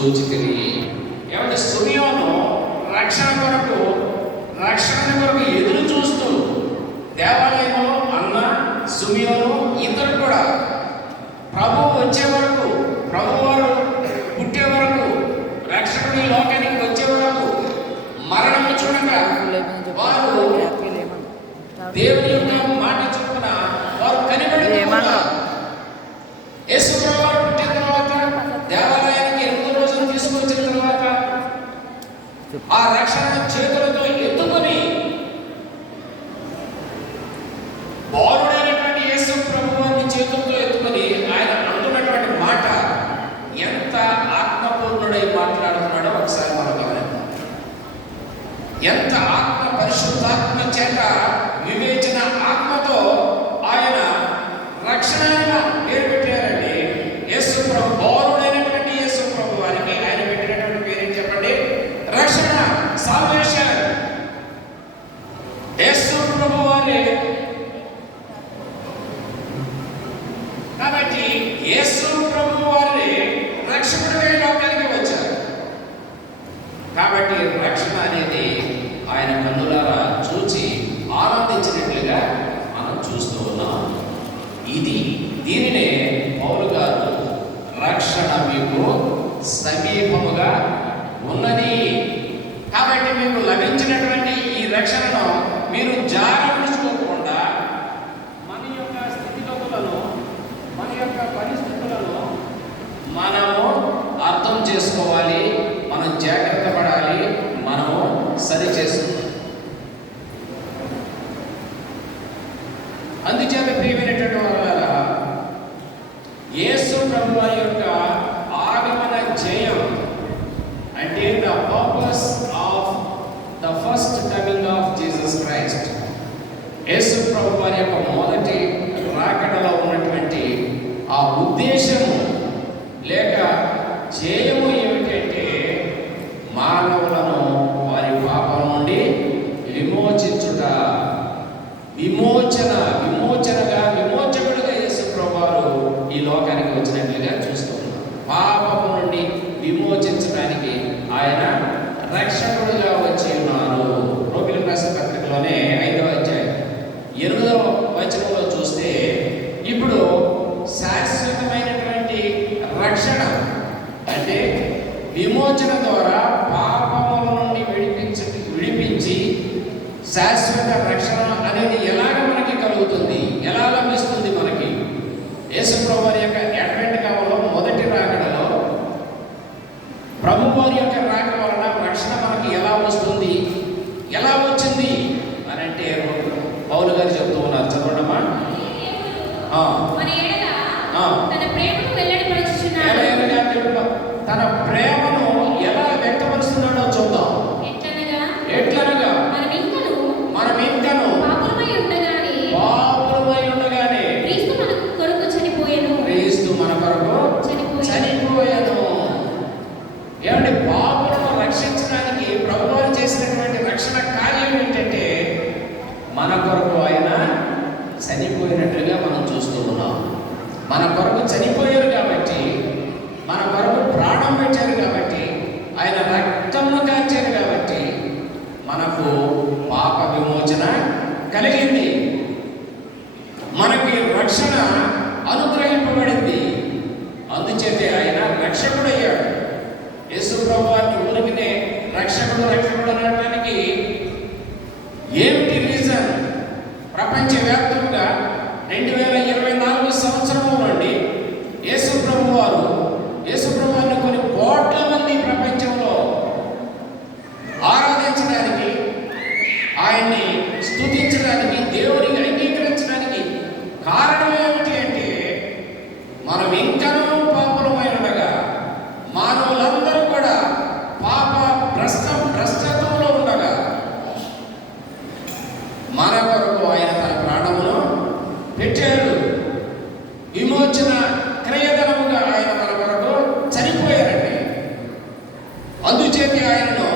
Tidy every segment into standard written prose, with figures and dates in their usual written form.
చూచితిని. ఏమంటే సిమియోను రక్షణ కొరకు ఎదురు చూస్తూ దేవాలయంలో అన్న సిమియోను ఇద్దరు కూడా ప్రభువు వచ్చే వరకు, ప్రభువారు పుట్టే వరకు, రక్షకుడి లోకానికి వచ్చే వరకు మరణము చూడక వారు దేవుని యొక్క మాట చొప్పున వారు కనిపెడుతున్నారు. యేసు ప్రభువు పుట్టిన తర్వాత దేవాలయానికి 8 రోజులు తీసుకొచ్చిన తర్వాత ఆ రక్షణ చేతులతో ఎత్తుకొని బాలుడైనటువంటి యేసు ప్రభువుని చేతులతో ఎత్తుకొని ఆయన అంటున్నటువంటి మాట ఎంత ఆత్మపూర్ణుడై మాట్లాడుతున్నాడో ఒకసారి మనం గమనిద్దాం. ఎంత ఆత్మ పరిశుద్ధాత్మ చేత వివేచన ఆత్మతో ఆయన రక్షణ పేరు పెట్టారండి. యేసు ప్రభు బాలుడైనటువంటి యేసు ప్రభు వారికి ఆయన పెట్టినటువంటి పేరు చెప్పండి, రక్షణ, సాల్వేషన్. యేసు ప్రభు వారి కాబట్టి యేసు ప్రభు వారి రక్షకుడిగా లోకానికి వచ్చారు. కాబట్టి రక్షణ అనేది ఆయన కన్నులారా చూచి ఆనందించినట్లుగా మనం చూస్తూ ఉన్నాం. దీనినే పౌలు గారు రక్షణ మీకు సమీపముగా ఉన్నది. కాబట్టి మీకు లభించినటువంటి ఈ రక్షణను మీరు జాగ్రత్తగా మన యొక్క స్థితిగతులను, మన యొక్క పరిస్థితులను మనము అర్థం చేసుకోవాలి, మనం జాగ్రత్త పడాలి, మనము సరి చేసుకోవాలి. అందుచేత ప్రియమైనటువంటి వారులారా, యేసు ప్రభువారి యొక్క ఆగమన జయం అంటే the purpose of the first coming of Jesus Christ. యేసు ప్రభువారి యొక్క మొదటి రాకడలో ఉన్నటువంటి ఆ ఉద్దేశము లేక జయము ఏమిటంటే మానవులను వారి పాపం నుండి విమోచించుట. విమోచకుడుగా యేసు ప్రభువారు ఈ లోకానికి వచ్చినట్లుగా చూస్తూ ఉన్నాం. పాపము నుండి విమోచించడానికి ఆయన రక్షకుడుగా వచ్చి ఉన్నారు. రోమిలకు రాసిన పత్రికలోనే 5వ అధ్యాయం 8వ వచనంలో చూస్తే ఇప్పుడు శాశ్వతమైనటువంటి రక్షణ అంటే విమోచన ద్వారా పాపముల నుండి విడిపించి శాశ్వత రక్షణ అనేది ఎలాగ మనకి కలుగుతుంది, ఎలా లభిస్తుంది మనకి? యేసు ప్రభువారి యొక్క అడ్వెంట్ కాలంలో మొదటి రాకడలో ప్రభువారి యొక్క రాక వలన రక్షణ మనకి ఎలా వస్తుంది, ఎలా వచ్చింది అని అంటే పౌలు గారు చెప్తూ ఉన్నారు. చదవడమా? తన ప్రేమను ఎలా వ్యక్తపరుస్తున్నాడో చూద్దాం. ఎట్లనగా మనం ఇంకను పాపులమై ఉండగానే క్రీస్తు మన కొరకు చనిపోయాను. ఏమంటే పాపులను రక్షించడానికి ప్రభువారు చేసినటువంటి రక్షణ కార్యం ఏంటంటే మన కొరకు ఆయన చనిపోయినట్లుగా మనం చూస్తూ ఉన్నాం. మన కొరకు చనిపోయారు కాబట్టి, మన కొరకు ప్రాణం పెట్టారు కాబట్టి, ఆయన రక్తమును కార్చారు కాబట్టి మనకు పాప విమోచన కలిగింది, మనకి రక్షణ అనుగ్రహింపబడింది. అందుచేతే ఆయన రక్షకుడయ్యాడు. యేసు ప్రభువారిని ఊరికినే రక్షకుడు అనడానికి ఏమిటి రీజన్? ప్రపంచవ్యాప్తంగా 2024 సంవత్సరంలో నుండి యేసు ప్రభువారిని కొన్ని కోట్ల మంది ప్రపంచంలో ఆరాధించడానికి, ఆయన్ని స్తుతించడానికి, దేవునికి అంగీకరించడానికి కారణం ఏమిటి అంటే మనం ఇంకనూ పాపులమైనగా, మానవులందరూ కూడా పాప భ్రష్టత్వంలో ఉండగా మన కొరకు ఆయన తన ప్రాణమును పెట్టాడు. విమోచన క్రయధనముగా ఆయన మన కొరకు చనిపోయారండి. అందుచేత ఆయనను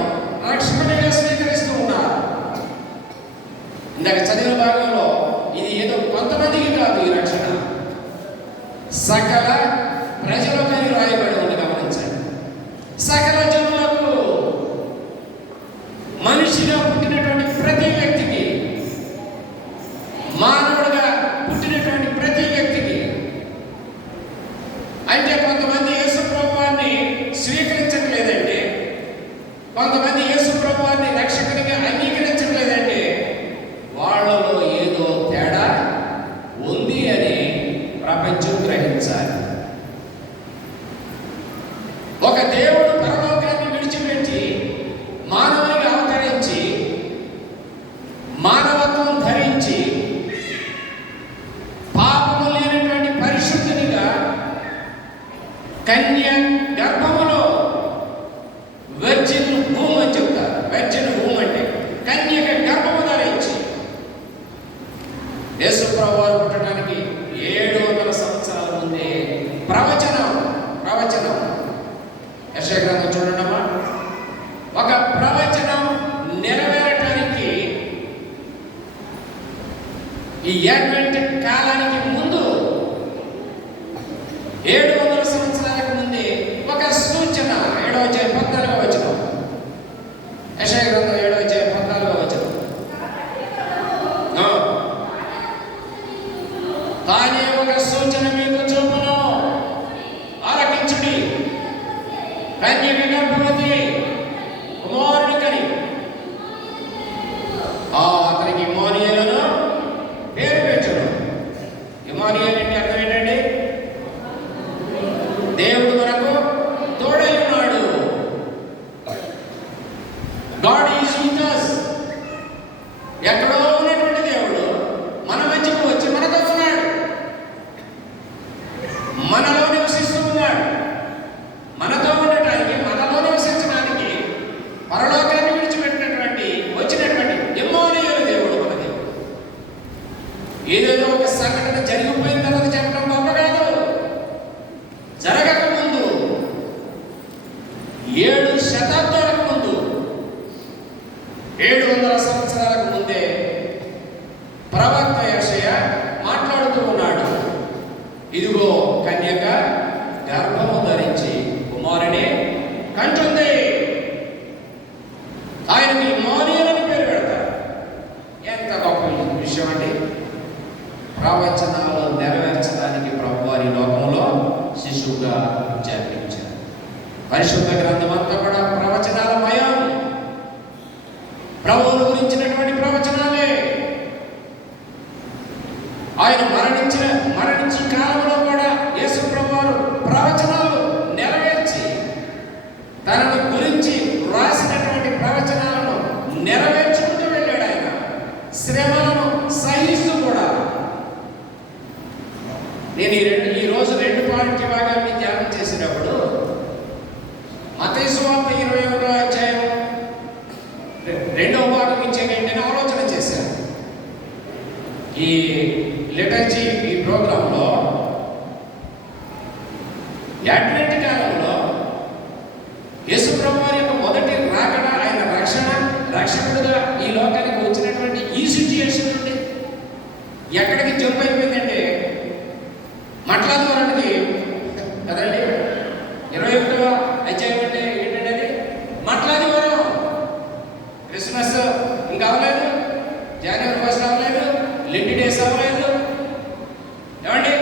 రక్షకుడిగా స్వీకరిస్తూ ఉన్నారు. ఇందాక చదివిన భాగంలో ఇది ఏదో కొంతమందికి కాదు, ఈ రక్షణ సకల ప్రజలకని రాయబడి ఉంది. గమనించండి, ఒక దేవుడు పరలోకాన్ని విడిచిపెట్టి మానవునిగా అవతరించి మానవత్వం ధరించి పాపము లేనటువంటి పరిశుద్ధునిగా కన్య గర్భములో వెర్జిన్ భూమి అని చెప్తారు. వెర్జిన్ భూమి అంటే కన్యక గర్భము ధరించి యేసు ప్రభువు వారు పుట్టడానికి 700 సంవత్సరాల ముందే ప్రవచనం యెషయా గ్రంథం చూడండమ్మా. ఒక ప్రవచనం నెరవేరటానికి ఈ అడ్వెంట్ కాలానికి ముందు 700 సంవత్సరాలకు ముందే ఒక సూచన. 7వ అధ్యాయం 14వ వచనం. యెషయా గ్రంథం 7వ అధ్యాయం 14వ వచనం. తానే ఒక సూచన మీకు చూపును, ఆలకించుడి. కన్యక గర్భవతి కుమారుని కని అతనికి ఇమ్మానుయేలును పేరు పెట్టాడు. ఇమ్మానుయేలు అంటే అర్థం ఏంటండి? దేవుడు మనకు తోడై ఉన్నాడు. God is with us. ఎక్కడో ఉన్నటువంటి దేవుడు మన మధ్యకు వచ్చి మనతో ఉన్నాడు, మనలో నివసిస్తూ ఉన్నాడు. మనతో ఉండటానికి, మనలో నివసించడానికి పరలోకాన్ని విడిచిపెట్టినటువంటి వచ్చినటువంటి ఇమ్మానుయేలు దేవుడు మన దేవుడు. ఏదేదో ఒక సంఘటన జరిగిపోయిన తర్వాత చెప్పడం గొప్ప కాదు. జరగక ముందు 7 శతాబ్దాలకు ముందు 700 సంవత్సరాలకు ముందే ప్రవక్త యెషయా మాట్లాడుతూ ఉన్నాడు. ఇదిగో కన్యక గర్భము ధరించి కుమారుని కంటుంది, ఆయనకు ఇమ్మానుయేలు అని పేరు పెడతారు. ఎంత గొప్ప విషయం అండి! ప్రవచనాలు నెరవేర్చడానికి ప్రభువు వారి లోకంలో శిశువుగా జన్మించారు. పరిశుద్ధ గ్రంథం అంతా కూడా ప్రవచనాలమయం. ప్రభువును గురించినటువంటి ప్రవచనాలే. ఆయన మరణించి కాలంలో కూడా యేసు ప్రభువారు ప్రవచనాలు నెరవేర్చి తనను గురించి రాసినటువంటి ప్రవచనాలను నెరవేర్చుకుంటూ వెళ్ళాడు. ఆయన శ్రమలను సహిస్తూ కూడా. నేను ఈ రోజు 2 పాయింట్ల భాగాన్ని ధ్యానం చేసినప్పుడు మత్తయి సువార్త 21వ అధ్యాయం 2వ భాగం నుంచి ఏంటని ఆలోచన చేశాను. ఈ లిటర్జీ ఈ ప్రోగ్రాంలో అడ్వెంట్ కాలంలో యేసు ప్రభువారి యొక్క మొదటి రాకడ, ఆయన రక్షకుడుగా ఈ లోకానికి వచ్చినటువంటి ఈ సిచ్యుయేషన్ నుండి ఎక్కడికి జంప్ అయిపోయిందంటే మట్లాదూరానికి కదండి. 21వ అధ్యాయం అంటే ఏంటంటే అది మట్లాదివారం. క్రిస్మస్ ఇంకా అవ్వలేదు, జనవరి 1 అవ్వలేదు, లింటి డేస్ అవ్వలేదు. ఏమండి,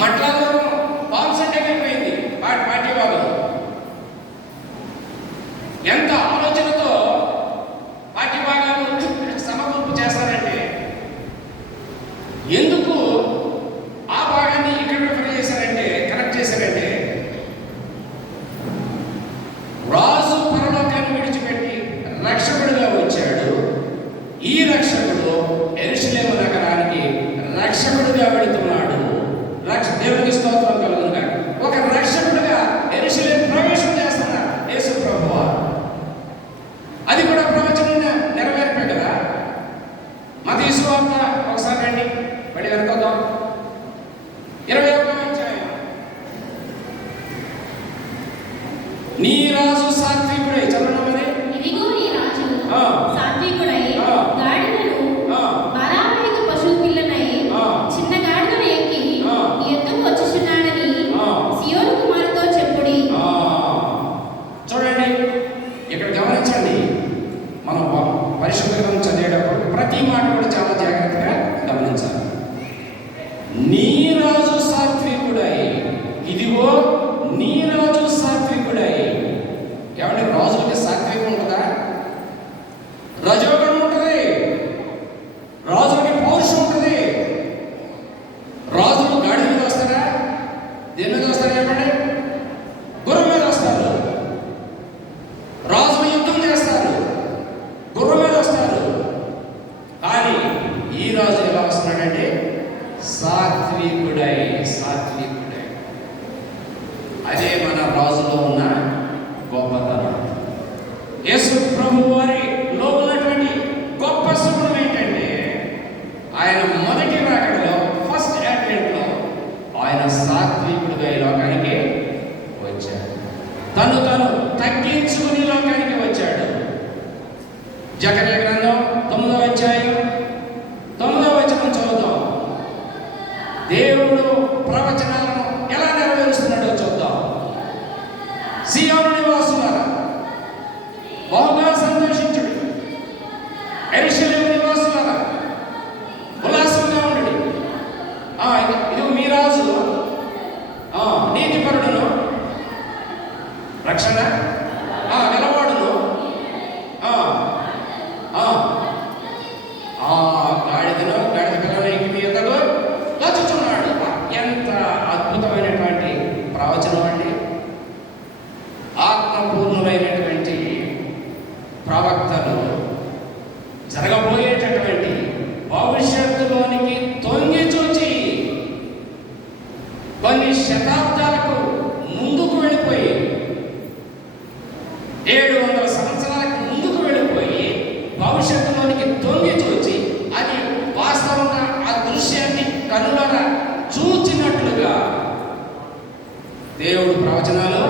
మట్లాదూరం పాల్స్ అంటే అయిపోయింది. పార్టీ బాబు ఎంత ఆలోచనతో పార్టీ భాగాలు సమకూర్పు చేస్తారంటే, ఎందుకు ఆ భాగాన్ని ఇక్కడ ప్రిఫర్ చేశారంటే, కనెక్ట్ చేశారంటే, రాజు పరలోకాన్ని విడిచిపెట్టి రక్షకుడుగా వచ్చాడు. ఈ రక్షకుడు యెరూషలేము నగరానికి రక్షకుడుగా వెళుతున్నాడు. దేవునికి స్తోత్రం కలుగునుగా. ఒక రక్షకుడుగా యెరూషలేము ప్రవేశం చేస్తున్నాడు యేసు ప్రభువారు. అది కూడా ప్రవచనం నెరవేర్పే కదా. మత్తయి సువార్త ఒకసారి రండి, మళ్ళీ వెనుకొద్దాం. 21వ అధ్యాయం. నీ రాజు సాత్వికుడై, చదవమని. ఇదిగో నీ రాజు సాత్వికుడై గాడిదను బరాబరికి పశువు పిల్లనై చిన్న గాడిదను ఎక్కి యుద్ధం వచ్చుచున్నాడని సియోను కుమారుతో చెప్పుడి. చూడండి, ఇక్కడ గమనించండి. మనం పరిశుద్ధ గ్రంథం చదివేటప్పుడు ప్రతి మాట కూడా చాలా జాగ్రత్తగా గమనించాలి. నీ రాజు సాత్వికుడై, ఇదిగో నీ రాజు సాత్వికుడై. ఏమంటే రాజులకి సాత్వికం ఉంటుందా? రజోగుణం ఉంటుంది, రాజులకి పౌరుషం ఉంటుంది. రాజులు గాడి మీద వస్తారా? దేని మీద వస్తారా? చెప్పండి. అదే మన రాజులో ఉన్న గొప్పతనం. యేసు ప్రభు వారిలో ఉన్నటువంటి గొప్ప సుగుణం ఏంటంటే ఆయన మొదటి రాకడలో, ఫస్ట్ అడ్వెంట్లో ఆయన సాత్వికుడుగా ఈ లోకానికి వచ్చాడు. తను తగ్గించుకుని లోకానికి వచ్చాడు. జకర్య గ్రంథం 9వ అధ్యాయం 9వ వచనం చదువుతాం. దేవుడు ప్రవచనాలను ఎలా నెరవేరుస్తున్నాడో చూద్దాం. సియోను నివాసులారా బహుగా సంతోషించుడు, యెరూషలేము నివాసులారా ఉల్లాసంగా ఉండుడి. ఇది మీ రాజు, నీతిపరుడును, రక్షణ నిలవాడును, గాడిద పిల్లలకి మీ ఎద్దకు వచ్చుచున్నాడు. ఎంత అద్భుతమైనటువంటి ప్రవచనం అండి! ఆత్మపూర్ణులైనటువంటి ప్రవక్తలు జరగబోయేటటువంటి భవిష్యత్తులోనికి తొంగి చూచి కొన్ని శతాబ్దాలకు ముందుకు వెళ్ళిపోయి 700 సంవత్సరాలకు ముందుకు వెళ్ళిపోయి భవిష్యత్తులోనికి తొంగి చూచి అది వాస్తవంగా ఆ దృశ్యాన్ని కనులారా చూచినట్లుగా దేవుడు ప్రవచనాలు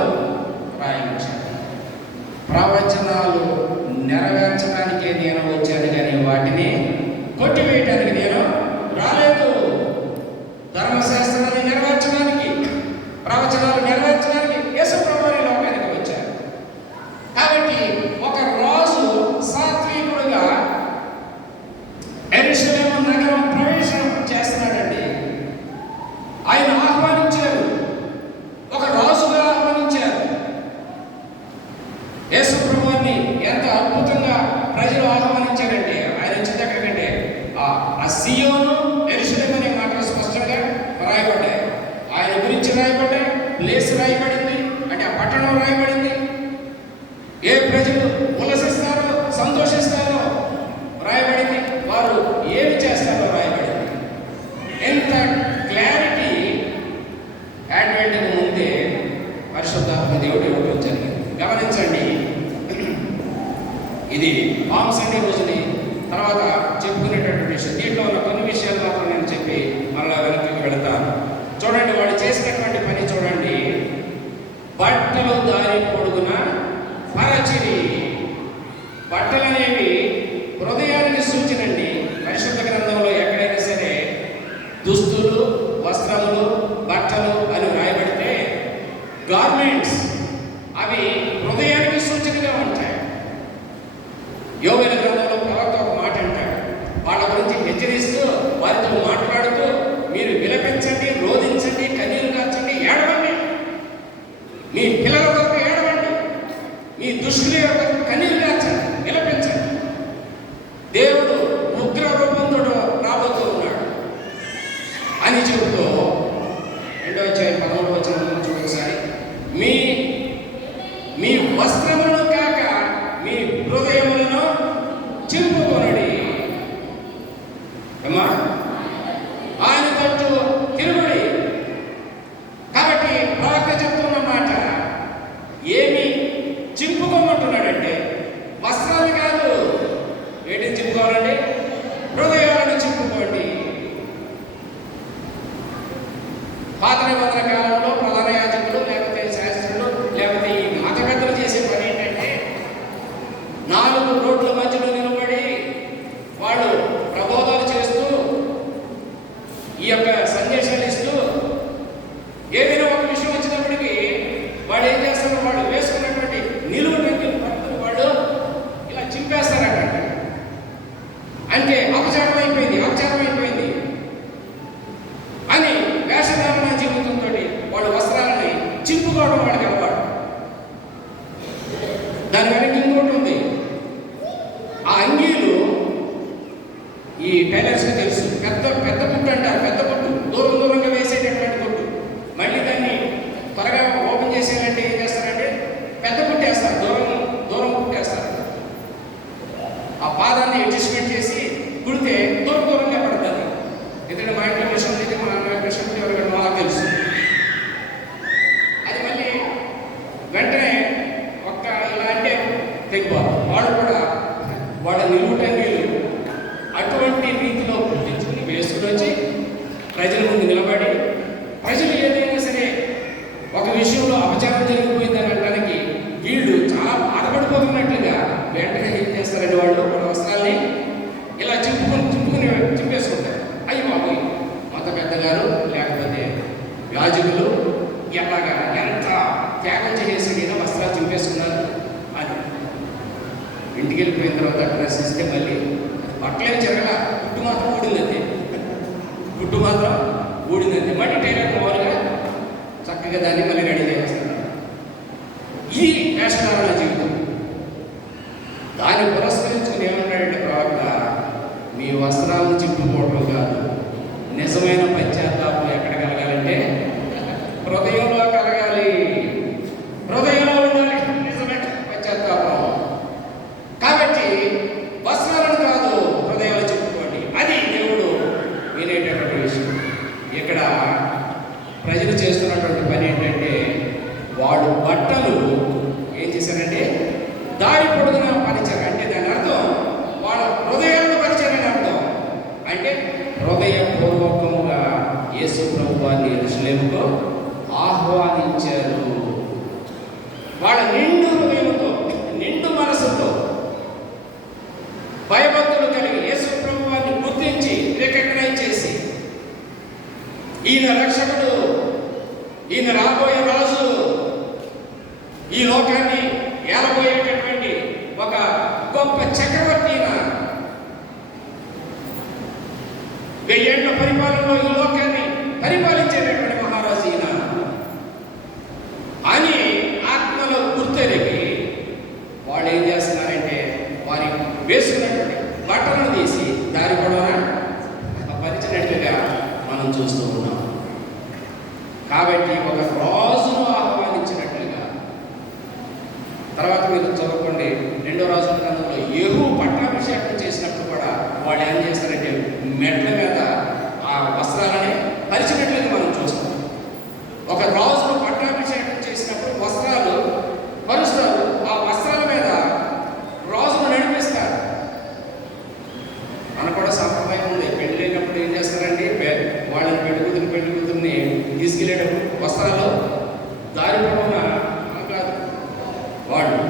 రాయించాడు. ప్రవచనాలు నెరవేర్చడానికే నేను వచ్చాను, కానీ వాటిని కొట్టివేయడానికి నేను రాలేదు. ధర్మశాస్త్రాన్ని నెరవేర్చడానికి, ప్రవచనాలు నెరవేర్చడానికి యేసు ప్రభువు లోకానికి వచ్చారు. కాబట్టి ఒక రాజు సాత్వికుడుగా యెరూషలేము నగరం ప్రవేశం చేస్తున్నాడండి. ఆయన ఆహ్వానించారు, ఒక రాజుగా ఆహ్వానించారు. యేసు ప్రభువుని ఎంత అద్భుతంగా ప్రజలు ఆహ్వానించారంటే, ఆయన వచ్చిన దగ్గరకంటే ఆ సియోను యెరూషలేము అనే మాటలు స్పష్టంగా రాయబడ్డాయి. ఆయన గురించి రాయబడ్డాయి, ప్లేస్ రాయబడింది, అంటే ఆ పట్టణం రాయబడింది. ఏ ప్రజలు ఉల్లసిస్తారో, సంతోషిస్తారో రాయబడింది, వారు ఏమి చేస్తారో రాయబడింది. ఎంత క్లారిటీ అడ్వెంట్కు ముందే పరిశుద్ధాత్మ దేవుడు ఇవ్వడం జరిగింది. గమనించండి, ఇది పామ్ సండే రోజుని తర్వాత చెప్పుకునేటటువంటి విషయం. దీంట్లో ఉన్న కొన్ని విషయాలు మాత్రం నేను చెప్పి మరలా వెనక్కి వెళతాను. చూడండి, వాడు చేసినటువంటి పని చూడండి. బట్టలు దారి పొడుగున పరచిరి. బట్టలు అనేవి హృదయానికి సూచనండి. పరిశుద్ధ గ్రంథంలో ఎక్కడైనా సరే దుస్తులు, వస్త్రములు, బట్టలు అని రాయబడితే గార్మెంట్స్ అవి హృదయానికి సూచనగా ఉంటాయి. యోవేలు గ్రంథంలో ప్రవక్త ఒక మాట అంటాడు, వాళ్ళ గురించి హెచ్చరిస్తూ వారితో మాట్లాడుతూ, మీరు విలపించండి, రోధించండి, కన్నీరు కార్చండి, ఏడవండి, మీ పిల్లల కొరకు ఏడవండి, మీ దుష్టుల యొక్క కన్నీరు కార్చండి, విలపించండి. దేవుడు ఉగ్ర రూపంతో రాబోతూ ఉన్నాడు అని చెబుతూ 2వ అధ్యాయం 13వ వచనం నుంచి ఒకసారి, మీ వస్త్రములను కాక మీ హృదయములను చింపుకొనుడి. అమ్మా, ఆయన తట్టు తిరుగుడి. కాబట్టి ప్రవక్త చెప్తున్న మాట ఏమి చింపుకోమంటున్నాడంటే వస్త్రాలు కాదు. ఏంటిని చింపుకోవాలండి? హృదయాలను చింపుకోండి. పాత నిబంధన కాలంలో ప్రధాన యాజకులు, లేకపోతే శాస్త్రులు, లేకపోతే ఈ మత పెద్దలు చేసే పని ఏంటంటే 4 రోడ్ల మధ్యలో నిలబడి వాళ్ళు ప్రబోధాలు చేస్తూ, ఈ యొక్క సందేశాలు ఇస్తూ, ఏదైనా ఒక విషయం వచ్చినప్పటికీ వాళ్ళు ఏం చేస్తారు, వాళ్ళు వేసుకున్నటువంటి నిలువు రంగులు పట్టుకుని వాళ్ళు ఇలా చింపేస్తారట. అంటే అపచారం అయిపోయింది అని వేషధారణ జీవితంతో వాళ్ళ వస్త్రాలని చింపుకోవడం వాళ్ళకి అలవాటు. దాని వెనక ఇంకోటి ఉంది. ఆ అంగీలు ఈ టైలర్స్కి తెలుసు, పెద్ద కుట్టు అంటారు. పెద్ద కుట్టు దూరంగా వేసేటటువంటి కుట్టు. మళ్ళీ దాన్ని త్వరగా ఓపెన్ చేసేయాలంటే ఏం చేస్తారంటే పెద్ద కుట్టేస్తారు, దూరం కుట్టేస్తారు. ఆ పాదాన్ని అడ్జస్ట్మెంట్ చేసి కుడితే దూరంగా పడుతుంది. ఎందుకంటే మా ఇంట్లో మిషన్ అయితే మా అన్న మిషన్ ఎవరికైనా వాళ్ళకి తెలుసు. అది మళ్ళీ వాళ్ళు కూడా వాళ్ళ నిలువుటంగీలు అటువంటి రీతిలో గుర్తించుకుని వేసుకుని వచ్చి ప్రజల ముందు నిలబడి ప్రజలు ఏదైనా సరే ఒక విషయంలో అపచారం జరిగిపోయిందని అనడానికి వీళ్ళు చాలా బాధపడిపోతున్నట్లుగా వెంటనే ఏం చేస్తారండి, వాళ్ళు వాళ్ళ వస్త్రాల్ని ఇలా చింపేసుకుంటారు. అయ్యి బాబు మత పెద్దగారు లేకపోతే యాజకులు ఎలాగా ఎంత త్యాగం చేసి వస్త్రాలు చింపేసుకున్నారు అని ఇంటికి వెళ్ళిపోయిన తర్వాత డ్రెస్ ఇస్తే మళ్ళీ బట్టలేం జరగల, గుడ్డు మాత్రం ఊడిందంతే. గుడ్డు మాత్రం ఊడిందంతే. మళ్ళీ టైలర్ మామూలుగా చక్కగా దాన్ని మళ్ళీ రెడీ చేస్తున్నారు. ఈ వేషధారణ జీవితం. దాన్ని పురస్కరించుకుని ఏమన్నాడంటే ప్రవక్త, మీ వస్త్రాలను చింపుకోవడం కాదు, నిజమైన పశ్చాత్తాపం ఎక్కడ కలగాలంటే హృదయంలో కలగాలి. హృదయంలో ఉండాలి నిజమైన పశ్చాత్తాపం. కాబట్టి వస్త్రాలను కాదు, హృదయాలు చెప్పుకోండి. అది దేవుడు వినేటటువంటి విషయం. ఇక్కడ ప్రజలు చేస్తున్నటువంటి పని ఏంటంటే, వాడు బట్టలు ఏం చేశారంటే దారి పొడుగునా పరిచారు. అంటే దాని అర్థం వాళ్ళ హృదయాలను పరిచారని అర్థం. అంటే హృదయపూర్వకముగా యేసు ప్రభువాన్ని యెరూషలేముకు ఆహ్వానించారు. వాళ్ళ నిండు హృదయంతో, నిండు మనసుతో, భయభక్తులు కలిగి యేసు ప్రభువాన్ని గుర్తించి రికగ్నైజ్ చేసి, ఈయన రక్షకుడు, ఈయన రాబోయే రాజు, ఈ లోకాన్ని ఏలబోయేటటువంటి ఒక గొప్ప చక్రవర్తి, 1000 ఏళ్ల పరిపాలనలో ఈ లోకాన్ని పరిపాలించేటటువంటి మహారాజు ఈయన అని ఆత్మలో గుర్తెరిగి వాళ్ళు ఏం చేస్తున్నారంటే వారి వేసుకున్నటువంటి బట్టలను తీసి దారి పొడవునా పరిచినట్లుగా మనం చూస్తూ ఉన్నాం. కాబట్టి ఒక రాజును ఆహ్వానించినట్లుగా. తర్వాత మీరు చదువుకోండి 2వ రాజుల గ్రంథంలో యెహూ పట్టాభిషేకం చేసినప్పుడు కూడా వాళ్ళు ఏం చేస్తారంటే మెట్ల మీద ఆ వస్త్రాలని పరిచినట్లుగా మనం చూస్తాం. ఒక రాజును పట్టాభిషేకం చేసినప్పుడు వస్త్రాలు పరుస్తారు, ఆ వస్త్రాల మీద రాజును నడిపిస్తారు. మనకు కూడా సంప్రదాయం ఉంది. పెళ్ళేటప్పుడు ఏం చేస్తారండి, వాళ్ళని పెళ్లి కూతుర్ని తీసుకెళ్ళేటప్పుడు వస్త్రాలు దారి పొడవునా కాదు, వాళ్ళు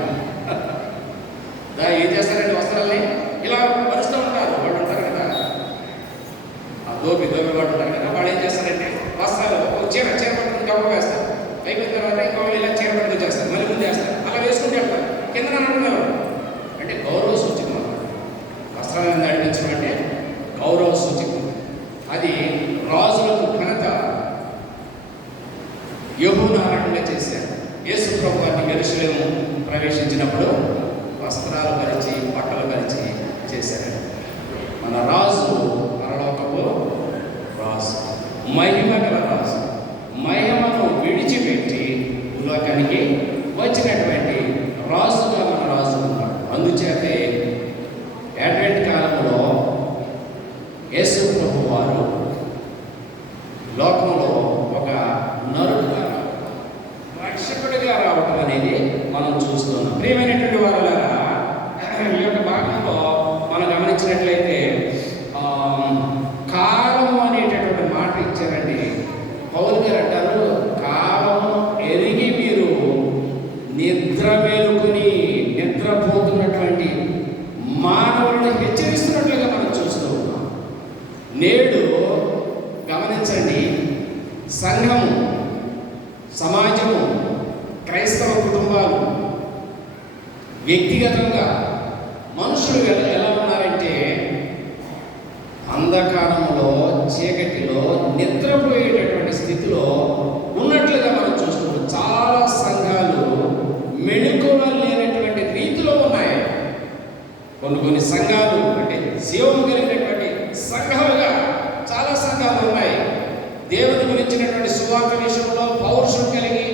ఏం చేస్తారండి, వస్త్రాలని ఇలా పరుస్తూ ఉంటారు. వాళ్ళు ఉంటారు కదా, ఆ దోపి వాళ్ళు ఉంటారు కదా, వాళ్ళు ఏం చేస్తారంటే వస్త్రాలు చీర పట్టుకుని గొప్ప వేస్తారు. అయిపోయిన తర్వాత ఇంకో ఇలా చీర పట్టుకు చేస్తారు, మళ్ళీ ముందు చేస్తారు, అలా వేసుకుంటూ వెళ్తారు. కింద అంటున్నారు అంటే గౌరవ సూచకం. వస్త్రాలను నడిపించడం అంటే గౌరవ సూచకం. అది రాజులకు ఘనత. యెహూను ఆరంభంగా చేశారు. యేసు ప్రభువాన్ని యెరూషలేము ప్రవేశించినప్పుడు వస్త్రాలు పరిచి, బట్టలు పరిచి చేశారు. మన రాజు పరలోకపు రాజు, మహిమ గల రాజు. మహిమను విడిచిపెట్టి లోకానికి వచ్చినటువంటి రాజుగా మన రాజు ఉన్నాడు. అందుచేతే అడ్వెంట్ కాలంలో యేసు ప్రభు వారు లోకంలో ఒక నరుడుగా, రక్షకుడిగా రావటం అనేది మనం చూస్తున్నాం. ప్రియమైనటువంటి వారులారా, ఈ యొక్క భాగంలో మనం గమనించినట్లయితే కాలము అనేటటువంటి మాట ఇచ్చారండి. పౌలు గారు అంటారు, కాలము ఎరిగి మీరు నిద్ర మేలుకొని నిద్రపోతున్నటువంటి మానవులను హెచ్చరిస్తున్నట్లుగా మనం చూస్తూ ఉన్నాం. నేడు గమనించండి, సంఘము, సమాజము, క్రైస్తవ కుటుంబాలు, వ్యక్తిగతంగా మనుషులు ఎలా ఉన్నారంటే అంధకారంలో, చీకటిలో నిద్రపోయేటటువంటి స్థితిలో ఉన్నట్లుగా మనం చూస్తున్నాం. చాలా సంఘాలు మెళుకువ లేనటువంటి రీతిలో ఉన్నాయి. కొన్ని సంఘాలు అంటే జీవం కలిగినటువంటి సంఘాలుగా చాలా సంఘాలు ఉన్నాయి. దేవుని గురించినటువంటి సువార్త విషయంలో పౌరుషం కలిగి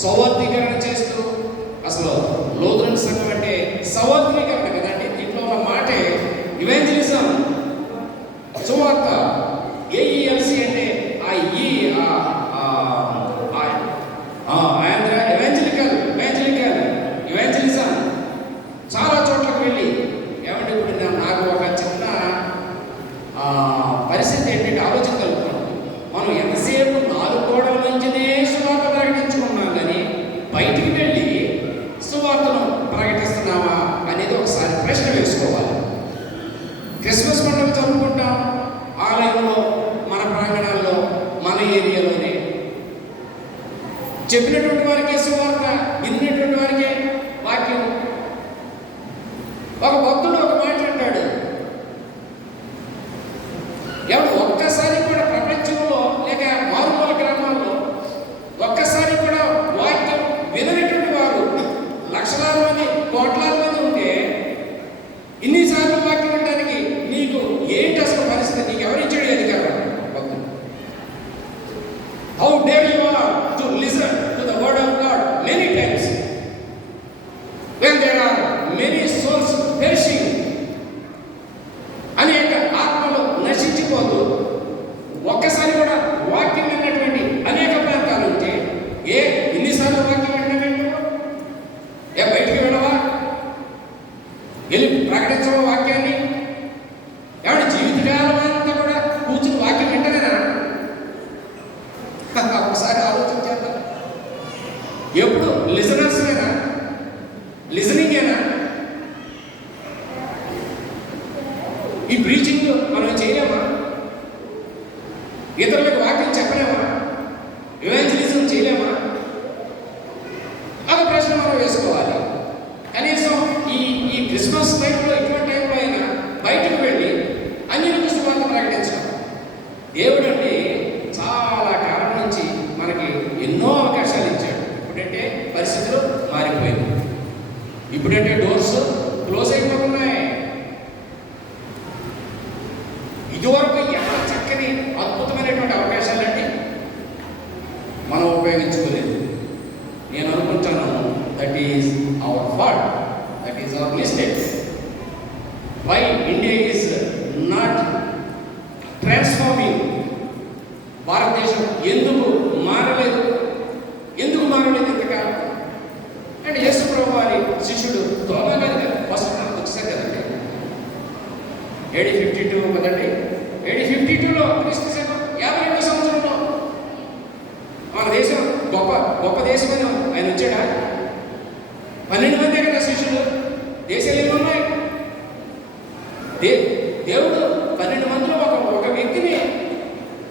సౌవర్ణీకరణ చేస్తూ, అసలు లూథరన్ సంఘం అంటే సౌవర్ణీకరణ కదండి. దీంట్లో ఉన్న మాటే ఇవాంజలిజం, సువార్త. ఏఈఎల్సి అంటే ఆంధ్ర ఇవాంజలిజం. చెప్పినటువంటి వారికే సువార్త, విన్నటువంటి వారికే వాక్యం. ఒక భక్తుడు ఒక మాట అంటాడు, ఎవడు ఒక్కసారి కూడా ప్రపంచంలో లేక మారుమూల గ్రామాల్లో ఒక్కసారి కూడా వాక్యం విననటువంటి వారు లక్షలాది మంది, కోట్లాది మంది ఉంటే ఇన్నిసార్లు వాక్యం వినడానికి నీకు ఏంటి అసలు పరిస్థితి? నీకు ఎవరిచ్చాడు అధికారం? భక్తుడు, how dare you are to listen to the word of God many times when there are many souls perishing. అనేక ఆత్మలు నశించిపోతూ ఒక్కసారి కూడా వాక్యం విన్నటువంటి అనేక ప్రాంతాలు ఉంటే ఇన్నిసార్లు వాక్యం వినడం? బయటికి వెళ్ళవా? వెళ్ళి ప్రకటించవా వాక్యాన్ని? ఎవరి జీవితకాలం అంతా కూడా కూర్చుని వాక్యం వింటనేనా? ఒకసారి ఆలోచించేద్దాం. ఎప్పుడు లిజనర్స్నేనా? లిజనింగేనా? ఈ ప్రీచింగ్ మనం చేయలేమా? ఇతరులకు వాక్యం చెప్పలేమా? ఎవాంజలిజం చేయలేమా? ఒక ప్రశ్న మనం వేసుకోవాలి. కనీసం ఈ క్రిస్మస్ టైంలో, ఇటువంటి టైంలో అయినా బయటకు వెళ్ళి అన్యులకు సువార్త ప్రకటించడం. దేవుడు అంటే చాలా కాలం నుంచి మనకి ఎన్నో అవకాశాలు ఇచ్చాడు. ఇప్పుడంటే పరిస్థితులు మారిపోయింది. ఇప్పుడంటే డోర్స్ క్లోజ్ అయిపోతున్నాయి. ఇదివరకు ఎంత చక్కని అద్భుతమైనటువంటి అవకాశాలంటే మనం ఉపయోగించుకోలేదు. నేను అనుకుంటాను that is our fault, that is our mistake. Why India is not transforming? భారతదేశం ఎందుకు మారలేదు? ఎందుకు మారలేదు ఇంతకాలం? అండ్ యేసు ప్రభు వారి శిష్యుడు తోమా గారు ఫస్ట్ మనకు వచ్చేసారు కదండి. AD 52 కదండి. AD 52లో క్రీస్తు శకం 52 సంవత్సరంలో మన దేశం గొప్ప దేశం అని ఆయన వచ్చాడా? 12 మంది కదా శిష్యులు. దేశాలు ఏమి ఉన్నాయి? దేవుడు 12 మందిలో ఒక వ్యక్తిని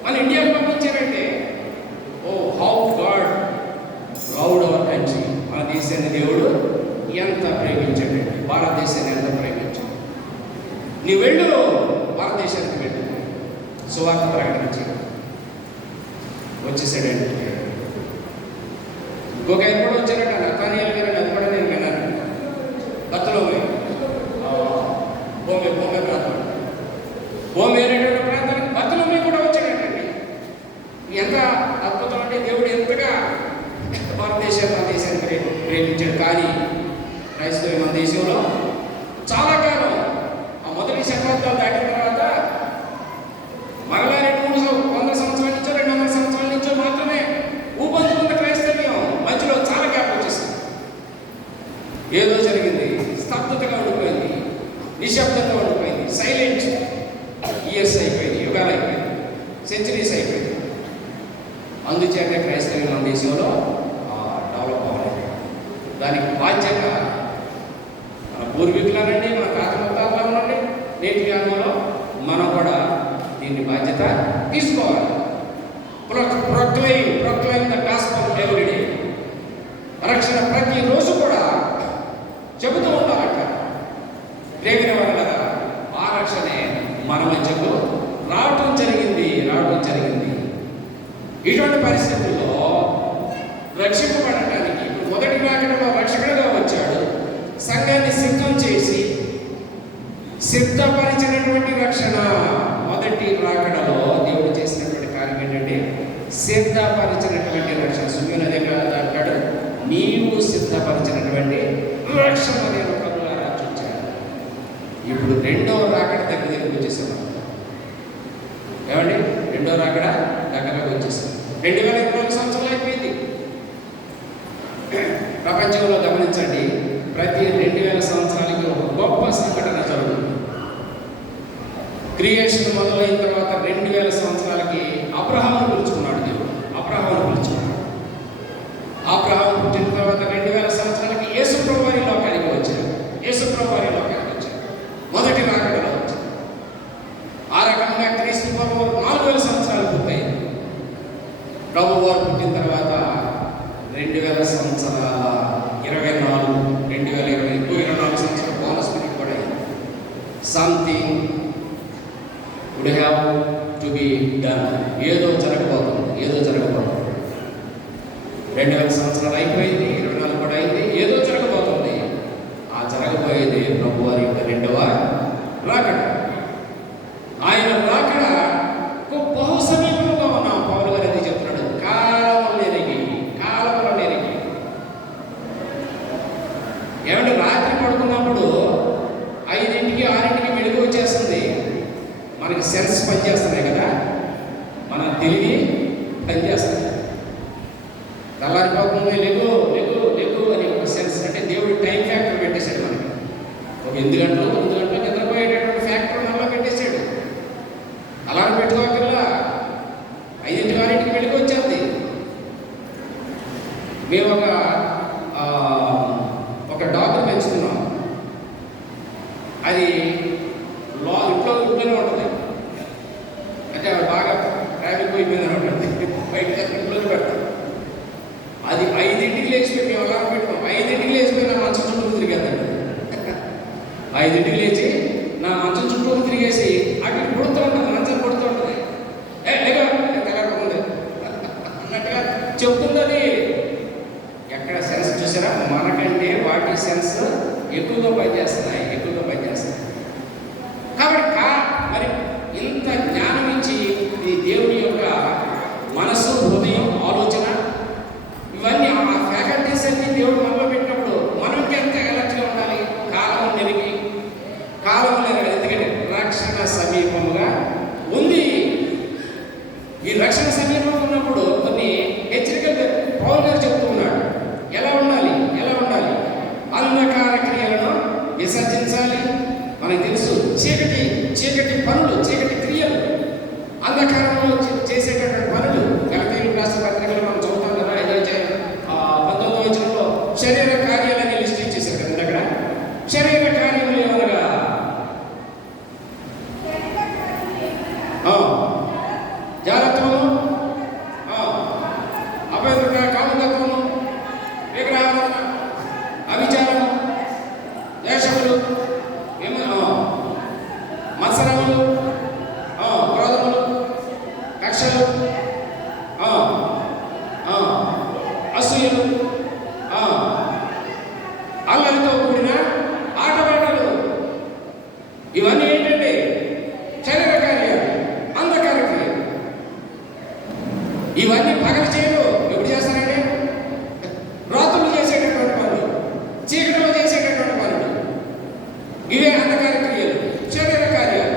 మన ఇండియాకు పంపించారంటే, oh how God loved our country. మన దేశాన్ని దేవుడు ఎంత ప్రేమించాడండి, భారతదేశాన్ని ఎంత ప్రేమించాడు. నీ వెళ్ళు, భారతదేశానికి వెళ్ళు, సువార్త ప్రకటించి వచ్చేసాడండి. ఇంకొక ఆయన కూడా వచ్చారట, నతానియేలు గారు. అది కూడా నేను విన్నాను. బర్తలోమై భూమి ప్రాంతం, భూమి అనేటువంటి ప్రాంతానికి బర్తలోమై కూడా వచ్చాడంటండి. ఎంత అద్భుతం అంటే దేవుడు ఎంతగా భారతదేశాన్ని, మన దేశాన్ని ప్రేమించాడు. కానీ క్రైస్తవ మన దేశంలో చాలా కాలం, ఆ మొదటి శతాబ్దాలు దాటిన తర్వాత మరలా 200 సంవత్సరాల నుంచో 200 సంవత్సరాల నుంచో మాత్రమే ఊపందుకున్న క్రైస్తవ్యం మధ్యలో చాలా గ్యాప్ వచ్చేసింది. ఏదో జరిగింది, స్తబ్దతగా ఉండిపోయింది, నిశ్శబ్దంగా ఉండిపోయింది, సైలెంట్ ఇయర్స్ అయిపోయింది, యుగాలు అయిపోయింది, సెంచరీస్ అయిపోయింది. అందుచేత క్రైస్తవ్యం మన దేశంలో డెవలప్ అవ్వలేదు. దానికి బాధ్యత మన పూర్వీకులనండి, మన తాత ముత్తాతలు అనండి, నేటి కాలంలో మనం కూడా దీన్ని బాధ్యత తీసుకోవాలి. Proclaim the gospel every day. రక్షణ ప్రతిరోజు కూడా చెబుతూ ఉండాలట. ప్రేమిన వల్ల ఆ రక్షణే మన మధ్యకు రావటం జరిగింది. ఇటువంటి పరిస్థితుల్లో రక్షింపబడటానికి మొదటి రాకడలో రక్షకుడుగా వచ్చాడు. సంఘాన్ని సిద్ధం చేసి సిద్ధపరిచినటువంటి రక్షణ. మొదటి రాకడలో దేవుడు చేసినటువంటి కార్యం ఏంటంటే సిద్ధపరిచినటువంటి రక్షణ. సుమ్యుని దగ్గర అంటాడు, నీవు సిద్ధపరిచినటువంటి రక్షణ నేను కనులారా చూచాను. ఇప్పుడు రెండవ రాకడ దగ్గరికి వచ్చేసాను. ఏమండి, రెండవ రాకడ దగ్గరకు వచ్చేసాను. 2020 సంవత్సరాలు అయిపోయింది. ప్రపంచంలో గమనించండి, ప్రతి 2000 సంవత్సరాలకి ఒక గొప్ప సంఘటన జరుగుతుంది. క్రియేషన్ మొదలైన తర్వాత 2000 సంవత్సరాలకి అబ్రహామును పిలుచుకున్నాడు దేవుడు. అబ్రహామును పిలుచుకున్నాడు. అబ్రహాము పుట్టిన తర్వాత 2000 సంవత్సరాలకి యేసు ప్రభు వారి లోకానికి వచ్చాడు. మొదటి రాకడలో వచ్చాడు. ఆ రకంగా క్రీస్తు ప్రభు 4000 సంవత్సరాలు పూర్తయింది. ప్రభు వారు పుట్టిన తర్వాత 2000 సంవత్సరాల 24 2024 సంవత్సరాల బోనస్ పీరియడ్ కూడా something would have to be done. ఏదో జరగబోతుంది 2000 సంవత్సరాలు అయిపోయింది, 24 కూడా అయింది, ఏదో జరగబోతుంది. ఆ జరగబోయేది ప్రభు వారి యొక్క రెండవ రాకడ. ఆయన రాకడ బహు సమీపంగా ఉన్నాం. పౌలు గారు అది చెప్తున్నాడు, కాలములో నెరిగి. ఏమంటే రాత్రి పడుకున్నప్పుడు 5ంటికి 6ంటికి మెలుగు వచ్చేస్తుంది. మనకి సెన్స్ పనిచేస్తున్నాయి కదా, మన తెలివి పనిచేస్తుంది. తెల్లారిపోతుంది, లెగు అని ఒక సెన్స్. అంటే దేవుడు టైం ఫ్యాక్టర్ పెట్టేశాడు మనకి. ఒక 8 గంటలు 9 గంటలు నిద్రపోయేటటువంటి ఫ్యాక్టర్ మనలో పెట్టేశాడు. అలారం పెట్టుకోకల్లా 5ంటికి 6ంటికి మెలుగు వచ్చేది. మేము ఒక డాగ్ పెంచుతున్నాం. అది ఇంట్లోనే ఉంటుంది. అంటే బాగా ట్రాఫిక్ పోయి మీద ఉంటుంది, బయట ఇంట్లోనే పెడతాం. అది 5ంటికి లేచిపోయి మేము అలారం పెట్టుకోం. 5ంటికి లేచిపోయి నా మంచం చుట్టూ తిరిగేదండి. 5ంటికి లేచి నా మంచం చుట్టూ తిరిగేసి అక్కడ కొడుతూ ఉంటుంది, మంచం కొడుతూ ఉంటుంది. తెలకుంది అన్నట్టుగా చెప్తుంది. అది ఎక్కడ సెన్స్ చూసారా? మనకంటే వాటి సెన్స్ ఎక్కువగా పనిచేస్తున్నాయి. కాబట్టి మరి ఇంత జ్ఞానం ఇచ్చి ఈ దేవుని యొక్క మనసు, హృదయం, ఆలోచన ఇవన్నీ ఆ ఫ్యాకల్టీస్ అన్ని దేవుడు మనలో పెట్టినప్పుడు మనం ఎంత ఎలర్ట్గా ఉండాలి? కాలం నెరిగి. ఎందుకంటే రక్షణ సమీపముగా ఉంది. ఈ రక్షణ సమీపంగా ఉన్నప్పుడు కొన్ని హెచ్చరికలు పౌలు గారు చెప్తూ ఉన్నాడు. ఎలా ఉండాలి? అంధకార క్రియలను విసర్జించాలి. మనకు తెలుసు, చీకటి పనులు, చీకటి క్రియలు, అంధకారంలో చేసేటటువంటి పనులు. గలతీయులకు రాసిన పత్రికలో మనం చదువుతాం కదా, 19వ వచనంలో శరీర కార్యాలని లిస్ట్ ఇచ్చేశారు కదా. అక్కడ శరీర కార్యములు ఏమనగా జాగ్రత్తము, అపవిత్రత, కామతత్వము, విగ్రహారాధన, అవిచారము, దేశములు, మత్సరములు, క్రోధములు, కక్షలు, అసూయలు, అల్లరితో కూడిన ఆటపాటలు. ఇవన్నీ ఏంటంటే శరీర కార్యాలు, అంధకార క్రియలు. ఇవన్నీ పగలు చేయరు. ఎప్పుడు చేస్తారంటే రాత్రులు చేసేటటువంటి పనులు, చీకటిలో చేసేటటువంటి పనులు. ఇవే అంధకార క్రియలు, శరీర కార్యాలు.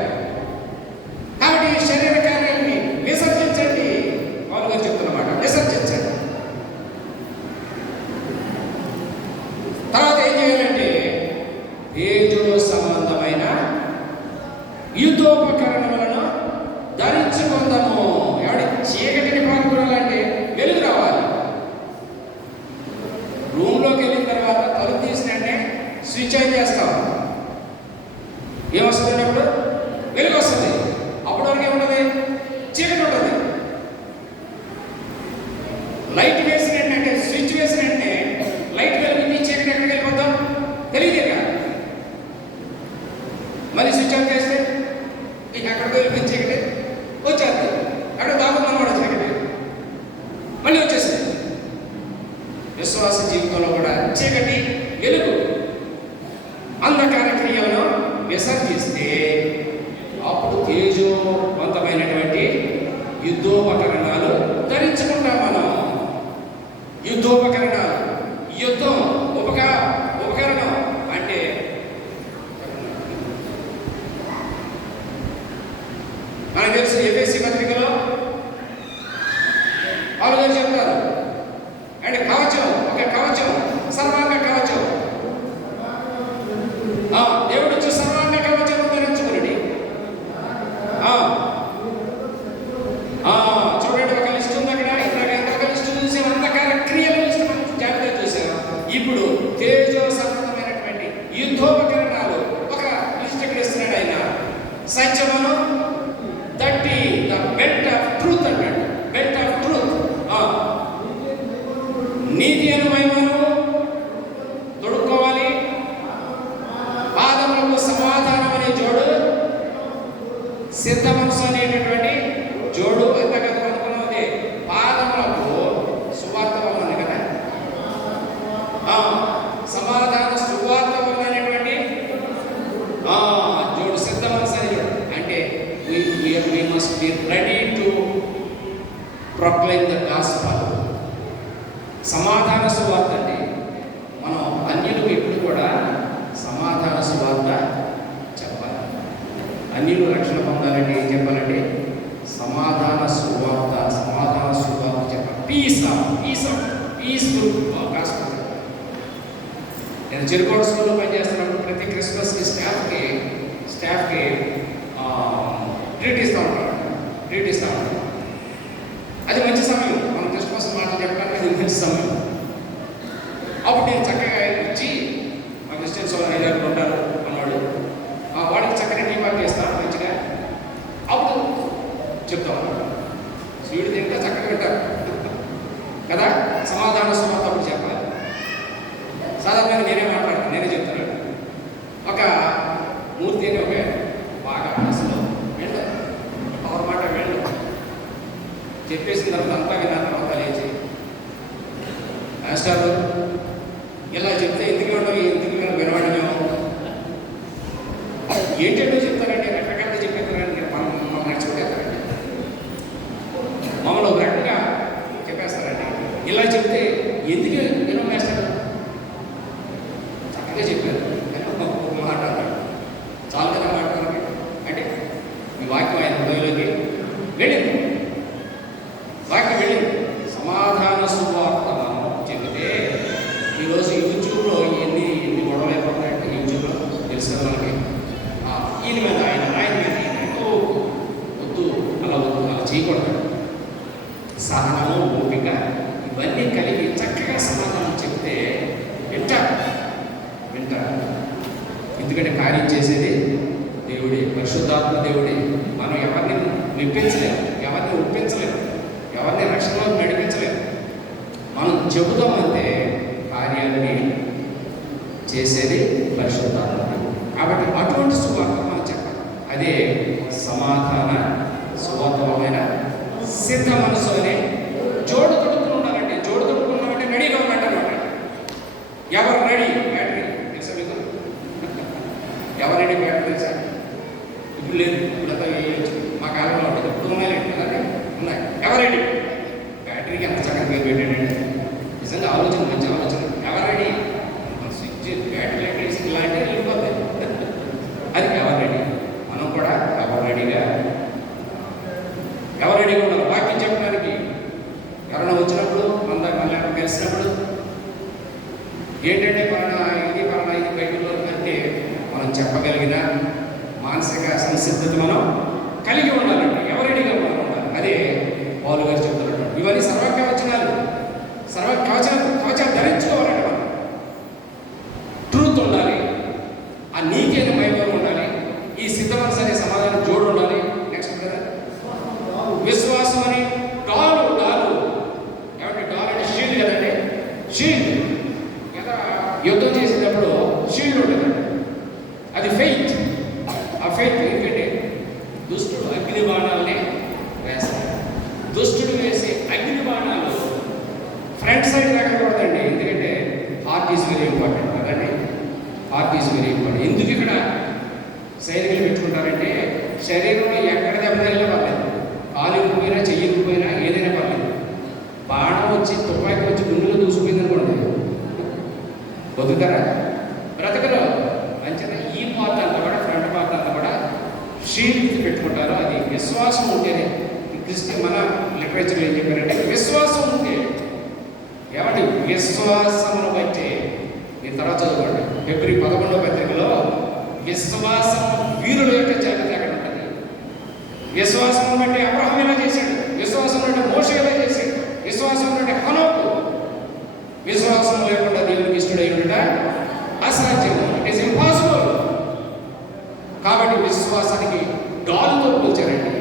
కాబట్టి ఈ శరీర కార్యాలని విసర్జించండి. పౌలు గారు చెప్తున్నమాట, విసర్జించండి. తర్వాత ఏం చేయాలంటే తేజో సంబంధమైన యుద్ధోపకరణములను ధరించుకుందాము. ఎవడి చీకటిని పాల్గొనాలంటే వెలుగు రావాలి. రూమ్లోకి వెళ్ళిన తర్వాత తలుపు తీసినంటే స్విచ్ ఆన్ చేస్తాం. ఏమొస్తుంది? అప్పుడు వెలుగు వస్తుంది. అప్పటి వరకు ఏముంటుంది? చీకటి ఉంటుంది. లైట్ వేసినట్టే, స్విచ్ వేసినట్టే లైట్ వెలుగుని చీకటి ఎక్కడికి వెళ్ళిపోతాం తెలియదు. మళ్ళీ స్విచ్ ఆన్ చేస్తే అక్కడికి వెళ్ళిపోయి చీకటి వచ్చేది. అక్కడ దాగుతున్నాం కూడా చీకటి మళ్ళీ వచ్చేసింది. విశ్వాస జీవితంలో కూడా చీకటి, వెలుగు, అంధకార క్రియలను విసర్జిస్తే అప్పుడు తేజోవంతమైనటువంటి యుద్ధోపకరణాలు ధరించుకుంటాం. మనం యుద్ధోపకరణాలు, యుద్ధం ఉపకరణం అంటే మనకు తెలుసు. ఎఫెసీ పత్రికలో పౌలు గారు చెప్తారు, అంటే కవచం, ఒక కవచం, సర్వాంగ కవచం. దేవుడు వచ్చి సర్వాంగ కవచం ధరించుకున్నాడు. చూడండి, ఒక లిస్ట్ ఉంది అక్కడ. ఇంకొక లిస్ట్ చూసి అంధకార క్రియల లిస్ట్ మనం జాగ్రత్తగా చూసాం. ఇప్పుడు తేజో సంబంధమైనటువంటి యుద్ధోపకరణాలు ఒక లిస్ట్ ఇక్కడ ఇస్తున్నాడు ఆయన. సత్యమును దట్టి, ద బెల్ట్ ఆఫ్ ట్రూత్ అన్నాడు. బెల్ట్ ఆఫ్ ట్రూత్, నీతి నీతి అను మహిమను తొడుక్కోవాలి. పాదములకు సమాధానం అనే జోడు, సిద్ధ మనసు అనేటటువంటి జోడు. ఎంతగా అనుకున్నది పాదములకు సువార్త వలన కదా, సమాధాన సువార్త వలన అనేటువంటి జోడు, సిద్ధ మనసు అనే జోడు. అంటే we must be ready to proclaim the gospel. సమాధాన సువార్త అంటే మనం అన్యులకు ఎప్పుడు కూడా సమాధాన సువార్త చెప్పాలి. అన్యులు రక్షణ పొందాలంటే ఏం చెప్పాలంటే సమాధాన సువార్త చెప్పాలి. పీస్ఫుల్ గాస్పెల్ చెప్పాలి. నేను చెరుకోట స్కూల్లో పనిచేస్తున్నప్పుడు ప్రతి క్రిస్మస్కి స్టాఫ్కి ట్రీట్ ఇస్తూ ఉంటాడు. అది మంచి సమయం, మనం క్రిస్మస్ మాటలు చెప్పడానికి అది మంచి సమయం. అప్పుడు నేను చక్కగా ఇచ్చి, మా క్రిస్టియన్స్ వాళ్ళు 5 ఉంటారు అన్నాడు, వాడికి చక్కగా టీపాక్ చేస్తాను మంచిగా. అప్పుడు చెప్తాను, స్వీట్ తింటే చక్కగా వింటారు కదా. సమాధాన సువార్త అప్పుడు చెప్పాలి. సాధారణంగా నేనే మాట్లాడతాను, నేనే చెప్తున్నాను. ఒక మూర్తి అని ఒక బాగా అసలు వెండు ఎవరి మాట వెండు చెప్పేసిన తర్వాత అంతా విన్న తర్వాత లేచి, మాస్టర్ ఇలా చెప్తే ఎందుకు వినవాడమేమో ఏంటంటే చెప్తారండి, రకరకాలుగా చెప్పేస్తారండి, మమ్మల్ని నచ్చబెడతారండి, మమ్మల్ని ఒక రకంగా చెప్పేస్తారండి. ఇలా చెప్తే ఎందుకు వినో మాస్టర్ చక్కగా చెప్పారు, ఒక మాట అన్నాడు, చాలా కదా మాట్లాడాలి అంటే ఈ వాక్యం ఆయన హృదయంలోకి వెళ్ళింది. సమాధాన సువార్త చెబితే ఈరోజు యూట్యూబ్లో ఎన్ని గొడవలు అయిపోతాయంటే యూట్యూబ్లో తెలుసు కదా మనకి. ఈయన మీద ఆయన మీద వద్దు, అలా చేయకూడదు. సహనము, ఓపిక ఇవన్నీ కలిగి చక్కగా సమాధానం చెప్తే వింటారు. ఎందుకంటే కార్యం చేసేది దేవుడే, పరిశుద్ధాత్మ దేవుడే. మనం ఎవరిని మెప్పించలేము, ఎవరిని ఒప్పించలేము, ఎవరిని రక్షణలోకి నడిపించలేము. మనం చెబుతామంటే కార్యాలని చేసేది పరిశుద్ధాత్మ. కాబట్టి అటువంటి సువార్త మనం చెప్పాలి. అదే సమాధాన సువార్తమైన సిద్ధ మనసు అనే జోడు తొడుక్కుని ఉండాలంటే, జోడు తొడుక్కున్నామంటే రెడీగా ఉన్నట్టనమాట. ఎవరు రెడీ? బ్యాటరీ తెలుసా మీకు? ఎవరు రెడీ బ్యాటరీ తెలుసా? ఇప్పుడు లేదు, ఇప్పుడంతా మా కాలంలో ఉంటుంది, ఇప్పుడు ఉన్నాయి. ఎవరెడీ? బ్యాటరీకి ఎంత చక్కగా పేరు పెట్టాడండి. నిజంగా ఆలోచన, మంచి ఆలోచన. ఎవరెడీ? స్విచ్ బ్యాటరీ ఇలాంటి వెళ్ళిపోతాయి. అది ఎవరెడీ? మనం కూడా ఎవరెడీగా ఉండాలి. వాక్యం చెప్పడానికి ఎవరైనా వచ్చినప్పుడు మళ్ళీ కలిసినప్పుడు ఏంటంటే ఇది బైబిల్లో అంటే మనం చెప్పగలిగిన మానసిక సంసిద్ధత మనం కలిగి ఉండాలండి. ఎవరెడీగా మనం ఉండాలి. అదే పౌలు గారు చెప్తున్నట్టు ఇవన్నీ సర్వకవచనాలు ధరించుకోవాలంటే మనం ట్రూత్ ఉండాలి, ఆ నీకైన మైపూర్వం ఉండాలి, ఈ సిద్ధ మనసు అనే సమాధానం జోడు ఉండాలి. నెక్స్ట్ కదా విశ్వాసం అని డాలు ఏమంటే డాల్ అంటే షీల్డ్ కదండి. షీల్డ్ కదా, యుద్ధం చేసేటప్పుడు షీల్డ్ ఉంటుందండి, అది ఫెయిత్. ఆ ఫెయిత్ ఎందుకంటే దుష్టుడు అగ్ని బాణాలని వేస్తాడు. దుష్టుడు వేసే అగ్ని బాణాలు ఫ్రంట్ సైడ్ రాకూడదండి. ఎందుకంటే హార్ట్ ఈజ్ వెరీ ఇంపార్టెంట్ కదండి. Heart is very important. ఎందుకు ఇక్కడ సైనికులు పెట్టుకుంటారంటే శరీరంలో ఎక్కడ దెబ్బ తగిలినా పర్లేదు, కాలు ఇరిగిపోయినా చెయ్యి ఇరిగిపోయినా ఏదైనా పర్లేదు. బాణం వచ్చి తుపాకి వచ్చి గుండెలో దూసిపోయింది అనుకోండి, బతుకుతారా? బ్రతకరు. అంచేత ఈ పార్ట్ అంతా కూడా, ఫ్రంట్ పార్ట్ అంతా కూడా షీల్డ్ పెట్టుకుంటారు. అది విశ్వాసం ఉంటేనే. క్రిస్టియన్ మన లిటరేచర్లో ఏం చెప్పారంటే విశ్వాసం ఉంటే, ఏమంటే విశ్వాసమును బట్టి, మీరు తర్వాత చదువుకోండి ఫిబ్రవరి 11వ పత్రికలో విశ్వాసం వీరుల యొక్క జాగ్రత్త అక్కడ ఉంటుంది. విశ్వాసం బట్టి అబ్రహాం ఎలా చేశాడు, విశ్వాసం బట్టి మోషే ఎలా చేశాడు, విశ్వాసం బట్టి హనోకు. విశ్వాసం లేకుండా దేవునికి ఇష్టడై ఉండట అసాధ్యం. It is impossible. కాబట్టి విశ్వాసానికి డాలుతో పోల్చారండి.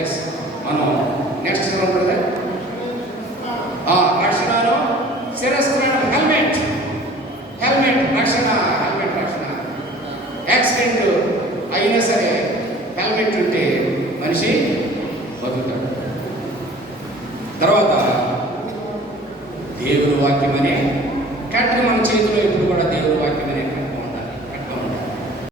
ఎస్, మనం నెక్స్ట్ ఉంటుంది రక్షణలో శిరస్త్రాన్ని యాక్సిడెంట్ అయినా సరే హెల్మెట్ ఉంటే మనిషి బతుకుతాడు. తర్వాత దేవుని వాక్యం అనే కట్ట మన చేతిలో ఎప్పుడు కూడా దేవుని వాక్యం అనే